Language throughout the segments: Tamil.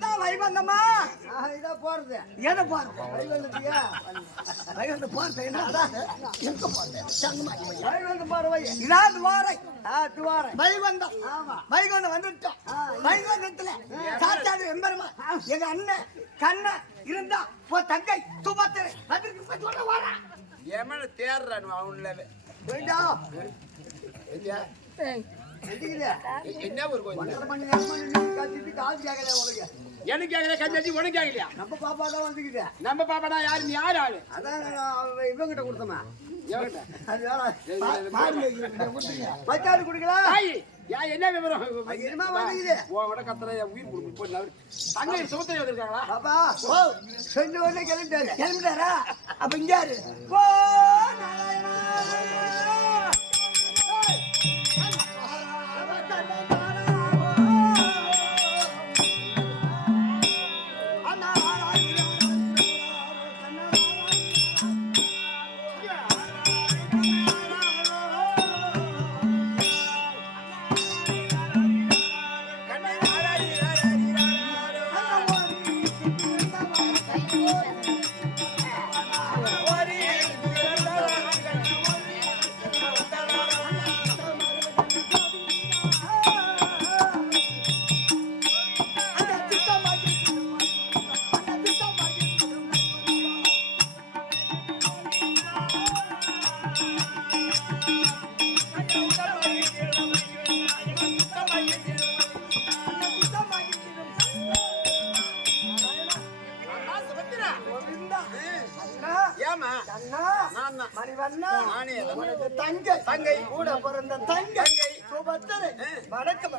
இதுதான் வைகுந்தமா? இதான் போறது. எதை போறது? வைகுந்தத்தியா? வைகுந்த போறது என்னடா? எங்க போறது? வைகுந்தம் போறவை. இதான் துவாரை. துவாரை. வைகுந்தம். ஆமா. வைகுந்தம் வந்துட்டோம். வைகுந்தத்துல சாத்தாது எம்பெருமா எங்க அண்ணன் கண்ணன் இருந்தா தங்கை சுபத்திரை அதுக்கு இப்ப சொல்ல வரா ஏமான தேர்றானு அவன்லவே வேண்டாம். என்ன ஒரு எனக்கு கேட்கல கஞ்சாச்சி உனக்கு கேட்கலையா? நம்ம பாப்பா தான் வந்துக்குது. நம்ம பாப்பா தான் யாரு? நீ யாரு ஆளு? அதான் இவங்கிட்ட கொடுத்தமா. பச்சாடு குடிக்கலாம். என்ன விவரம்? என்னமா வந்துக்குது? உன் கத்துற உயிர் கொடுக்கு தங்கை சுமத்திரை வந்திருக்காங்களா? பாப்பா சொன்ன உடனே கிளம்பிட்டாரு. கிளம்பிட்டாரா? அப்ப இங்க யாரு? தங்கை கூட பிறந்த தங்கை சுபத்திரை வணக்கம்.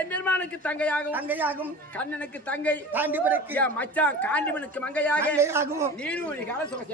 எம்பெருமானுக்கு தங்கையாகும் கண்ணனுக்கு தங்கை காண்டிபனுக்கு மச்சான் காண்டிபனுக்கு மங்கையாகும் நீர் கால சொல்ல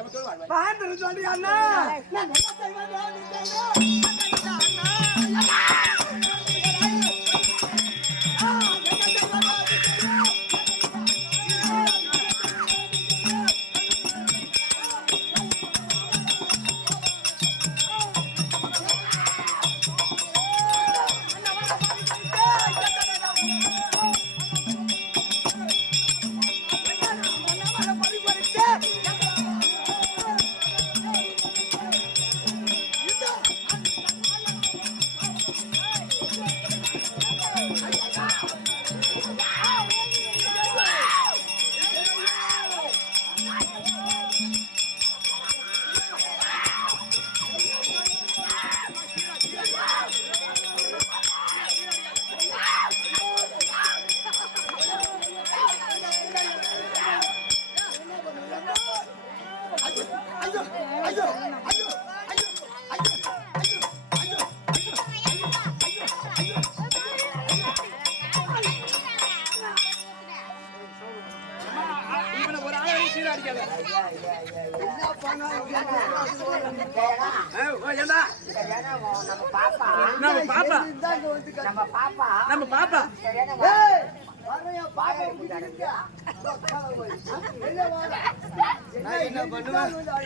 நம்ம பாப்பா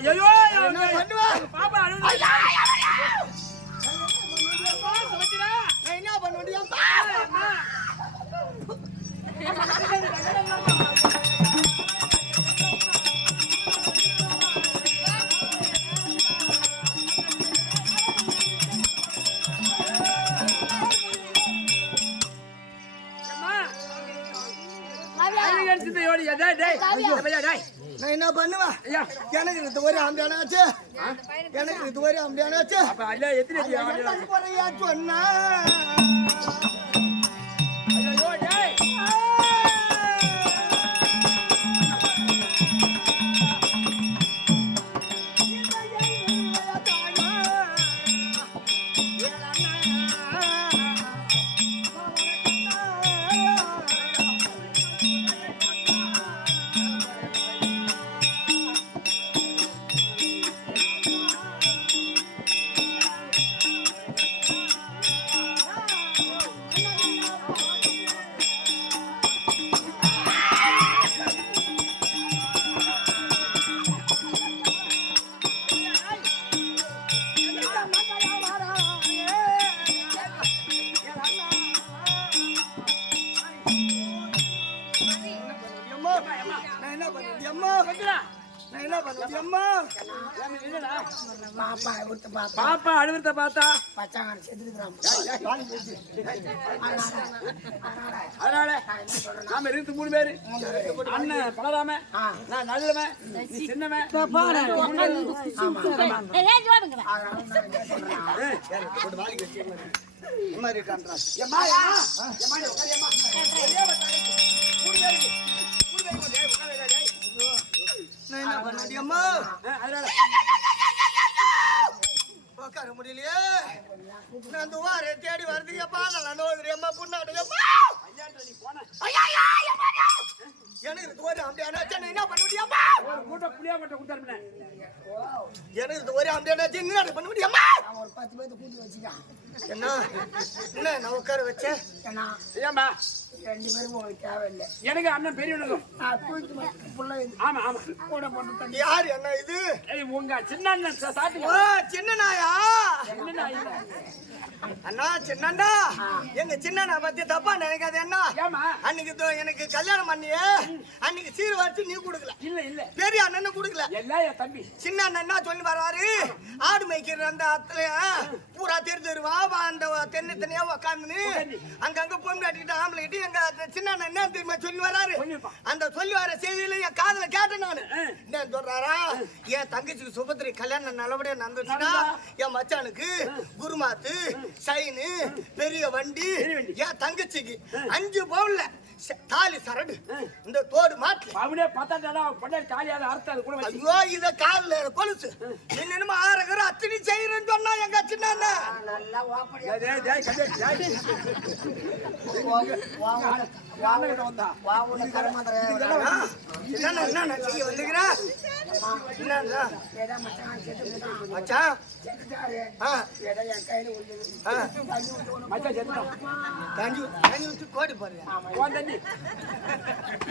என்ன பண்ணுவேன்? பாப்பா என்ன பண்ணுவேன்? என்ன பண்ணுவேன்? எனக்கு இது ஒரு அம்பியானாச்சு. எனக்கு இது ஒரு அம்பியானாச்சு. சொன்னா பாப்பா ஒருத்த பாப்பா பாப்பா அழுவுறத பார்த்தா பச்சாங்க செத்துக்கிறான். அதனால நாம இருந்து 3 பேரு அண்ணன் பலராம நான் நல்லவன் நீ சின்னவன் உட்கார முடியலையே நான் துவாரே தேடி வருதுப்பா நான் நோதுரியம்மா புண்ணாடுங்கப்பா எனக்கு ஒரு அப்படியே என்ன பண்ண முடியாமா ஒரு மூட்டை புளியா கொட்டை கொடுத்தாருல எனக்கு ஒரு அப்படியே என்ன பண்ண முடியாமா ஒரு 10 பேருக்கு கூட்டி வச்சுக்கான் என்ன நான் உட்கார வச்சேன் ஏமா 2 பேரும் உங்களுக்கு தேவையில்லை எனக்கு அண்ணன் பெரியவனுக்கும் ஆமா ஆமா கூட போட்டு யாரு என்ன இது உங்க சின்ன அண்ணன் சாப்பிட்டு சின்ன நாயா சின்ன நாய் அண்ணா சின்னண்டா எங்க சின்ன பத்தி தப்பா நினைக்காது என்ன ஏமா அன்னைக்கு எனக்கு கல்யாணம் பண்ணியே அன்னைக்கு சீர் வச்சு நீ கொடுக்கல இல்ல இல்ல பெரிய அண்ணன் கொடுக்கல எல்லாம் என் தம்பி சின்ன அண்ணன் என்ன சொல்லி வர்றாரு ஆடு மேய்க்கிற அந்த அத்துல பூரா தெரிஞ்சிருவா அந்த தென்னை தனியா உக்காந்துன்னு அங்கங்க பொண்ணு கட்டிக்கிட்டு ஆம்பளை கிட்ட எங்க சின்ன அண்ணன் என்ன தெரியுமா சொல்லி வர்றாரு அந்த சொல்லி வர செய்தியில என் காதுல கேட்டேன் நானு என்ன சொல்றாரா என் தங்கச்சிக்கு சுபத்திரி கல்யாணம் நல்லபடியா நடந்துச்சுன்னா என் மச்சானுக்கு குருமாத்து சைனு பெரிய வண்டி என் தங்கச்சிக்கு 5 பவுன்ல தாலி சரடு இந்த தோடு மாட்டு அவனே பார்த்தாடா பொண்டாட்டி தாலியால அறுத்து அது கூட வச்சு ஐயோ இத கால்ல கொலுசு என்னமா ஆறகற அத்தனை செய்யறேன்னு சொன்னா எங்க சின்ன நல்லா வாப்படியா டேய் டேய் கதே வாங்க வந்தா வா உன கரமாதற என்ன நச்சி வந்துங்கற என்னடா ஏடா மச்சான் செத்து மச்சான் செத்துட்டாரே ஏடா என் கையில உள்ளது மச்சான் செத்துடா தண்ணி ஊத்தி கோடி பாரு போன் தண்ணி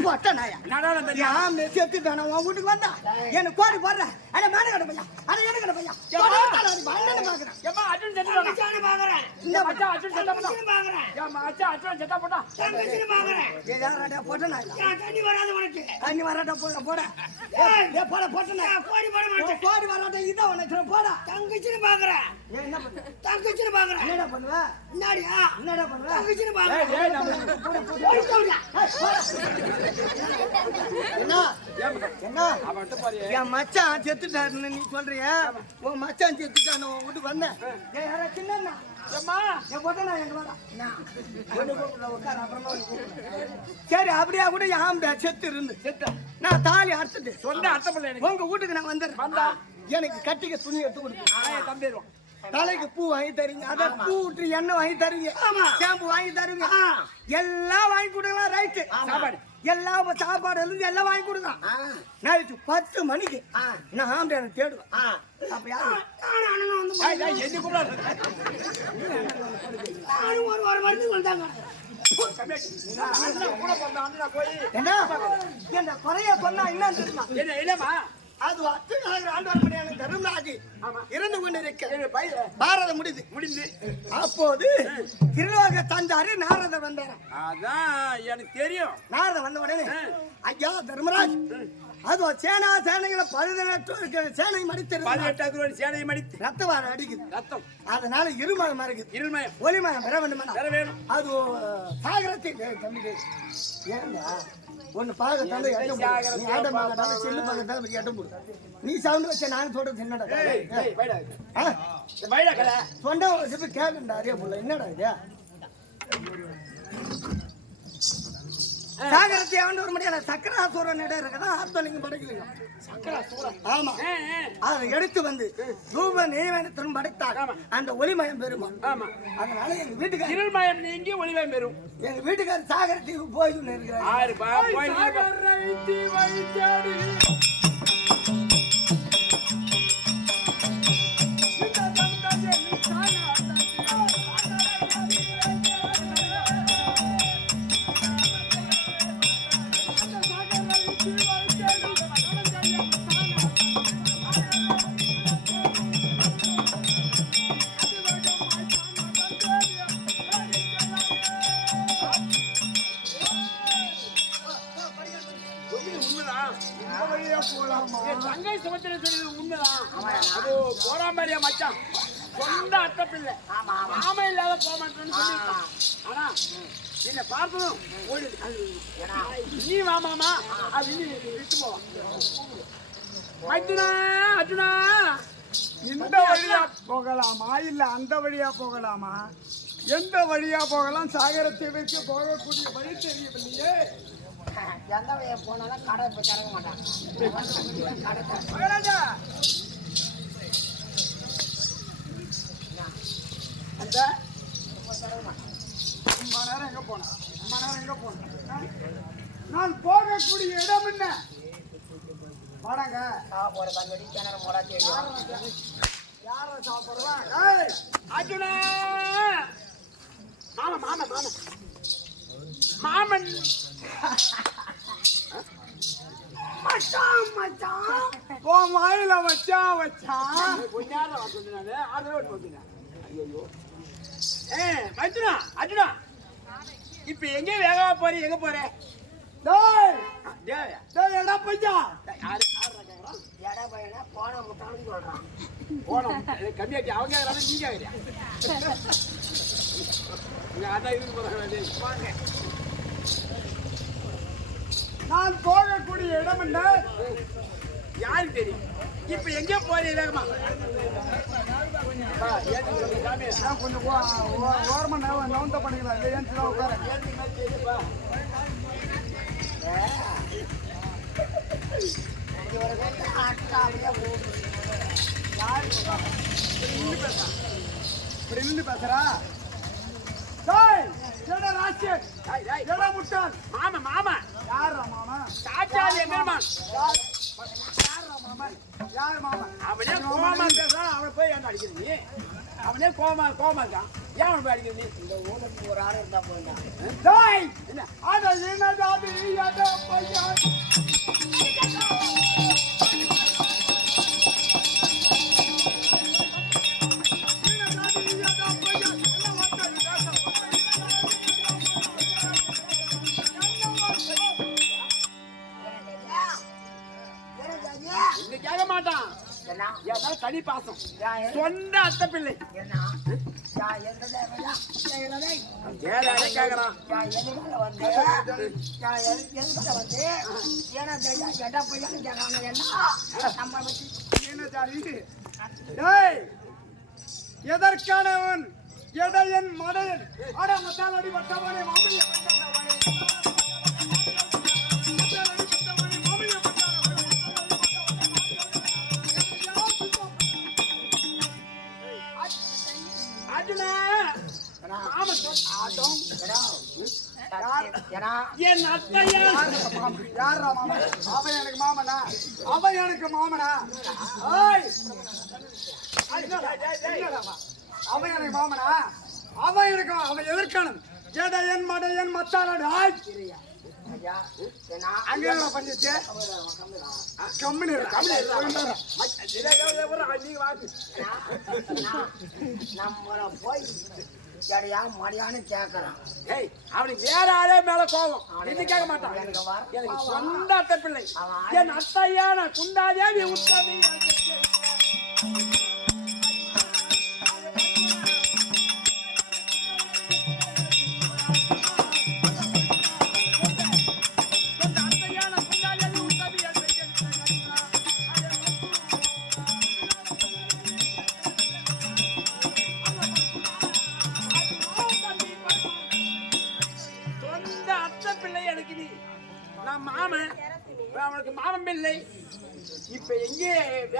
போட்ட நாயா நடல தண்ணி யாம் செத்துட்டானே உன் வீட்டுக்கு வந்தா என்ன கோடி போடுற அட மேல கட பையா அட என்ன கட பையா அண்ணன் பாக்குறேன் ஏமா அர்ஜுன் செத்துடா மச்சான் பாக்குறேன் இந்த மச்சான் அர்ஜுன் செத்தா போடா பாக்குறேன் ஏமா மச்சான் அர்ஜுன் செத்தா போடா தங்கச்சின்னு பாக்குறேன் ஏடாடா போட்ட நாயா தண்ணி வராத உனக்கு தண்ணி வராத போட ஏய் போட போட்டனா கோடி போட மாட்டேன் கோடி வராத இத உனக்கு போடா தங்கச்சின்னு பாக்குறேன் என்ன பண்ணு தங்கச்சின்னு பாக்குறேன் என்னடா பண்ணுவ என்னடியா என்னடா பண்ணுவ தங்கச்சின்னு பாக்குறேன் ஏய் நம்ம என்ன அவன்ட்ட பாரு என் மச்சான் செத்துட்டாருன்னு நீ சொல்றியா உன் மச்சான் செத்துட்டானு உன் வீட்டுக்கு வந்தேன் ஏய் யாரா சின்னண்ணா அம்மா என் போட்டா எங்க வரா உட்கார அப்புறமா சரி அப்படியா கூட யாம்டா செத்து இருந்து செத்த நான் தாலி அறுத்துட்டு சொந்த அத்தை பிள்ளை எனக்கு உங்க வீட்டுக்கு நான் வந்துடுறேன் வந்தா எனக்கு கட்டிக்க துணி எடுத்து கொடுத்து தம்பிடுவோம் தலைக்கு பூ வாங்கி தரீங்க அத பூ விட்டு எண்ணெய் வாங்கி தரீங்க ஷாம்பு வாங்கி தருவீங்க எல்லாம் வாங்கி கொடுக்கலாம் ரைட்டு சாப்பாடு எல்லாம் சாப்பாடு எல்லாம் வாங்கி கொடுங்க நைட்டு 10 மணிக்கு நான் ஆம்பளை எனக்கு தேடுவேன் அப்ப யாரு எது கூடாது ஒரு மருந்து வந்தாங்க கூட போறா அண்ணா போய் என்ன குறைய சொன்னா என்ன தெரியுமா என்ன இல்லமா அது அத்துநாயகர் ஆண்டவர்மணியான தர்மராஜி இறந்து கொண்டிருக்க பாரத முடிந்து அப்போது திருலோக தந்தாரு நாரதர் வந்தார் அதான் எனக்கு தெரியும் நாரதர் வந்த உடனே ஐயா தர்மராஜ் அது சேனைகளை 18 சேனை மடித்திருந்தது 18 சேனை மடித்து ரத்த வாரம் அடிக்குது ரத்தம் அதனால இருமயம் இருக்குது இருமயம் ஒளிமயம் பெற வேண்டும் வேற வேணும் அது சாகரத்தை தம்பி ஏண்டா ஒன்னு பாக தந்து நீ ஆட்டம் பாக்கட்டால செல்லு பாக்கட்டால எட்டம் போடு நீ சவுண்ட் வச்ச நான் சொல்றது என்னடா வைடா கல சொன்னா ஒரு கேளுடா அரே புள்ள என்னடா இது சாகரத்தை ஆண்டு ஒரு முடியல சக்கராசூரன் இடம் இருக்கதா ஆத்தலிங்க படைக்கலிங்க சக்கராசூரன் ஆமா அதை எடுத்து வந்து ரூப நெய்வேனத்துடன் படைத்தார் அந்த ஒளிமயம் பெருமா ஆமா அதனால எங்க வீட்டுக்கு இருள்மயம் நீங்கி ஒளிமயம் பெறும் எங்க வீட்டுக்கார சாகரத்துக்கு போயின்னு இருக்கிறார் ஆறு பா போய் சாகரத்தை வைத்தாடி சொல்றான் பாரியா மச்சான், சொந்த அத்தை பிள்ளை மாமன் இல்லாத போக மாட்டேன்னு சொல்லிருக்கான். ஆனா என்ன பார்த்ததும் ஓடி நீ வாமாமா அப்படின்னு விட்டு போவான். அர்ஜுனா அர்ஜுனா, இந்த வழியா போகலாமா இல்ல அந்த வழியா போகலாமா? எந்த வழியா போகலாம்? சாகரத்தை வைத்து போகக்கூடிய வழி தெரியவில்லையே. எந்த வழியா போனாலும் கடை போய் திறக்க மாட்டான். மகாராஜா, அந்த ரொம்ப நேரம் எங்க போன? ரொம்ப நேரம் எங்க போன? நான் போகக்கூடிய இடம் என்ன? வாடங்க. போற கண்படி கிணறு போடா தெரியும். யார சாப்பிடுறா? அர்ஜுனா, மாமன் மாமன் மாமன் மாமன் மச்சான் மச்சான், உன் வாயில வச்சான் வச்சான். கொஞ்ச நேரம் வா சொன்னாரு, ஆறு ஓட்டு போட்டுனேன். ஐயோ அர்ஜுனா அர்ஜுனா, இப்ப எங்க வேகமா போறீ? எங்க போற? டேய் தேவையா டேய் எடா பையா, யாரு கேக்குறான்? எடை பையனா போன முட்டான்னு சொல்றான். போனோம் கம்மியாச்சு. அவங்க கேக்குறாங்க, நீ கேக்குறியா? உங்க அண்ணா இதுக்கு போறாங்க. வாங்க. நான் போகக்கூடிய இடம் என்ன? யாருக்கு தெரியும்? இப்ப எங்க போறீ வேகமா? ஏத்தி சொல்லு சாமி. நான் கொஞ்சம் ஓரமா நவந்த பண்ணிக்கலாம். இல்லை ஏன் சில உட்கார ஏத்தி மாதிரி தெரியுப்பா. இப்படி நின்று பேசுறா? டேய் எடா ராசி, டேய், டேய். எடா முட்டாள். மாமா மாமா யாரா மாமா? சாச்சாதி எம்பெருமான். யாரா மாமா? யார் மாமா? அவனே கோவமா பேசுறான், அவனை போய் ஏன் அடிக்கிற நீ? அவனே கோவமா இருக்கான், ஏன் அவனை போய் அடிக்கிற நீ? இந்த ஊருக்கு ஒரு ஆள் இருந்தா போயிடா. டேய் என்ன அட என்னடாது எடா பையா? இன்னைக்கு கேட்க மாட்டான். என்ன ஏன்னா தனி பாசம், யாரு? சொந்த அத்தை பிள்ளை. என்ன யா எந்த தேவையா செய்யறதே ஏழை கேக்குறான். யா எதுக்காக வந்து யா எதுக்காக வந்து ஏன்னா எடா பையன் கேட்கறாங்க. என்ன நம்ம வச்சு என்ன ஜாதி? டேய் எதற்கானவன்? எடையன் மடையன். அட மத்தாலடி வட்டவனே மாமிய அர்ஜுனா, மாமா ஆட்டம் ஏன்னா என் அத்தையா. யாரா மாமா? அவன் எனக்கு மாமனா? அவன் எனக்கு மாமனா? ஏய் அவன் எனக்கு மாமனா? அவன் எனக்கு அவன் எதிர்க்கணும். எடையன் மடையன் மத்தாலடி. ஐயா ஏன்னா அங்கே பண்ணிச்சு கம்பெனி நம்ம போய் எடையா மடியான்னு கேட்கறான். ஏய், அவனுக்கு வேற ஆளே மேல கோபம். என்ன கேட்க மாட்டான். எனக்கு சொந்த அத்தை பிள்ளை. என் அத்தையா நான் குண்டாதேவி உத்தாமி. நான் மாமன், அவனுக்கு மாமன் பிள்ளை. இப்ப எங்கே